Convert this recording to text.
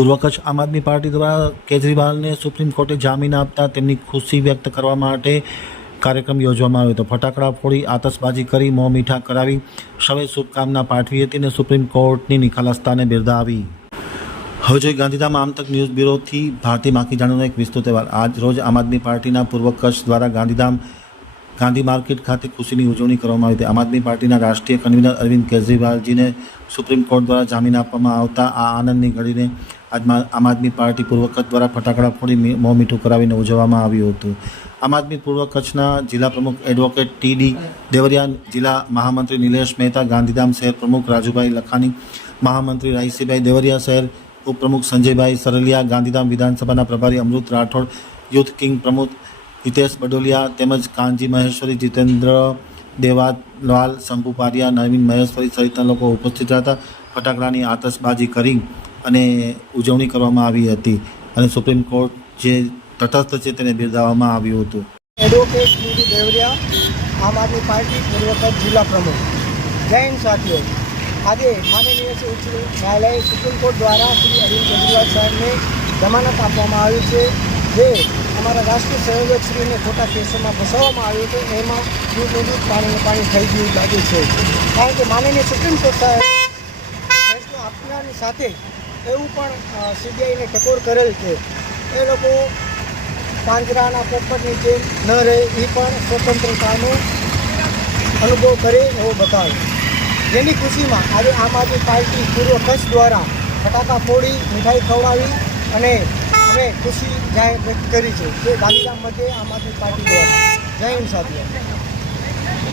પૂર્વ કચ્છ આમ આદમી પાર્ટી દ્વારા કેજરીવાલને સુપ્રીમ કોર્ટે જામીન આપતા તેમની ખુશી વ્યક્ત કરવા માટે કાર્યક્રમ યોજવામાં આવ્યો હતો. ફટાકડા ફોડી આતશબાજી કરી મોં મીઠા કરાવી સૌએ શુભકામના પાઠવી હતી અને સુપ્રીમ કોર્ટની નિખાલસતાને બિરદાવી હવે જોઈએ ગાંધીધામ આમતક ન્યૂઝ બ્યુરોથી ભારતી માખીજાણીનો એક વિસ્તૃત અહેવાલ. આજ રોજ આમ આદમી પાર્ટીના પૂર્વ કચ્છ દ્વારા ગાંધીધામ ગાંધી માર્કેટ ખાતે ખુશીની ઉજવણી કરવામાં આવી હતી. આમ આદમી પાર્ટીના રાષ્ટ્રીય કન્વીનર અરવિંદ કેજરીવાલજીને સુપ્રીમ કોર્ટ દ્વારા જામીન આપવામાં આવતા આ આનંદની ઘડીને આજમાં આમ આદમી પાર્ટી પૂર્વ કચ્છ દ્વારા ફટાકડા ફોડી મોં મીઠું કરાવીને ઉજવવામાં આવ્યું હતું. આમ આદમી પૂર્વ કચ્છના જિલ્લા પ્રમુખ એડવોકેટ ટી ડી દેવરિયા જિલ્લા મહામંત્રી નિલેશ મહેતા, ગાંધીધામ શહેર પ્રમુખ રાજુભાઈ લખાણી, મહામંત્રી રાયસીભાઈ દેવરિયા શહેર ઉપપ્રમુખ સંજયભાઈ સરલિયા, ગાંધીધામ વિધાનસભાના પ્રભારી અમૃત રાઠોડ, યુથ કિંગ પ્રમુખ હિતેશ બડોલિયા તેમજ કાનજી મહેશ્વરી, જીતેન્દ્ર દેવાલાલ શંભુ પારિયા, નવીન મહેશ્વરી સહિતના લોકો ઉપસ્થિત હતા. ફટાકડાની આતશબાજી કરી અને ઉજવણી કરવામાં આવી હતી અને સુપ્રીમ કોર્ટ જે તટસ્થ છે તેને બિરદાવવામાં આવ્યું હતું. એડવોકેટ સ્મૃતિ દેવરિયા, આમ આદમી પાર્ટી પૂર્વ જિલ્લા પ્રમુખ. જય હિન્દ સાથીઓ. આજે માનનીય શ્રી ઉચ્ચ ન્યાયાલય સુપ્રીમ કોર્ટ દ્વારા શ્રી અરવિંદ કેજરીવાલ સાહેબને જમાનત આપવામાં આવી છે. જે અમારા રાષ્ટ્રીય સહયોગશ્રીને ખોટા કેસમાં ફસાવવામાં આવ્યું હતું, એમાં દૂધનું દૂધ પાણીને પાણી થઈ ગયું લાગે છે. કારણ કે માનનીય સુપ્રીમ કોર્ટ સાહેબ આપનારની સાથે એવું પણ સીબીઆઈને ટકોર કરેલ છે. એ લોકો પાંજરાના પોપટ નીચે ન રહે એ પણ સ્વતંત્રતાનો અનુભવ કરે એવો બતાવે. જેની ખુશીમાં આજે આમ આદમી પાર્ટી પૂર્વ કચ્છ દ્વારા ફટાકા ફોડી, મીઠાઈ ખવડાવી અને અમે ખુશી જાહેર કરી છે. જે ગાંધીધામ મધ્યે આમ આદમી પાર્ટી દ્વારા. જય હિન્દ સાથીઓ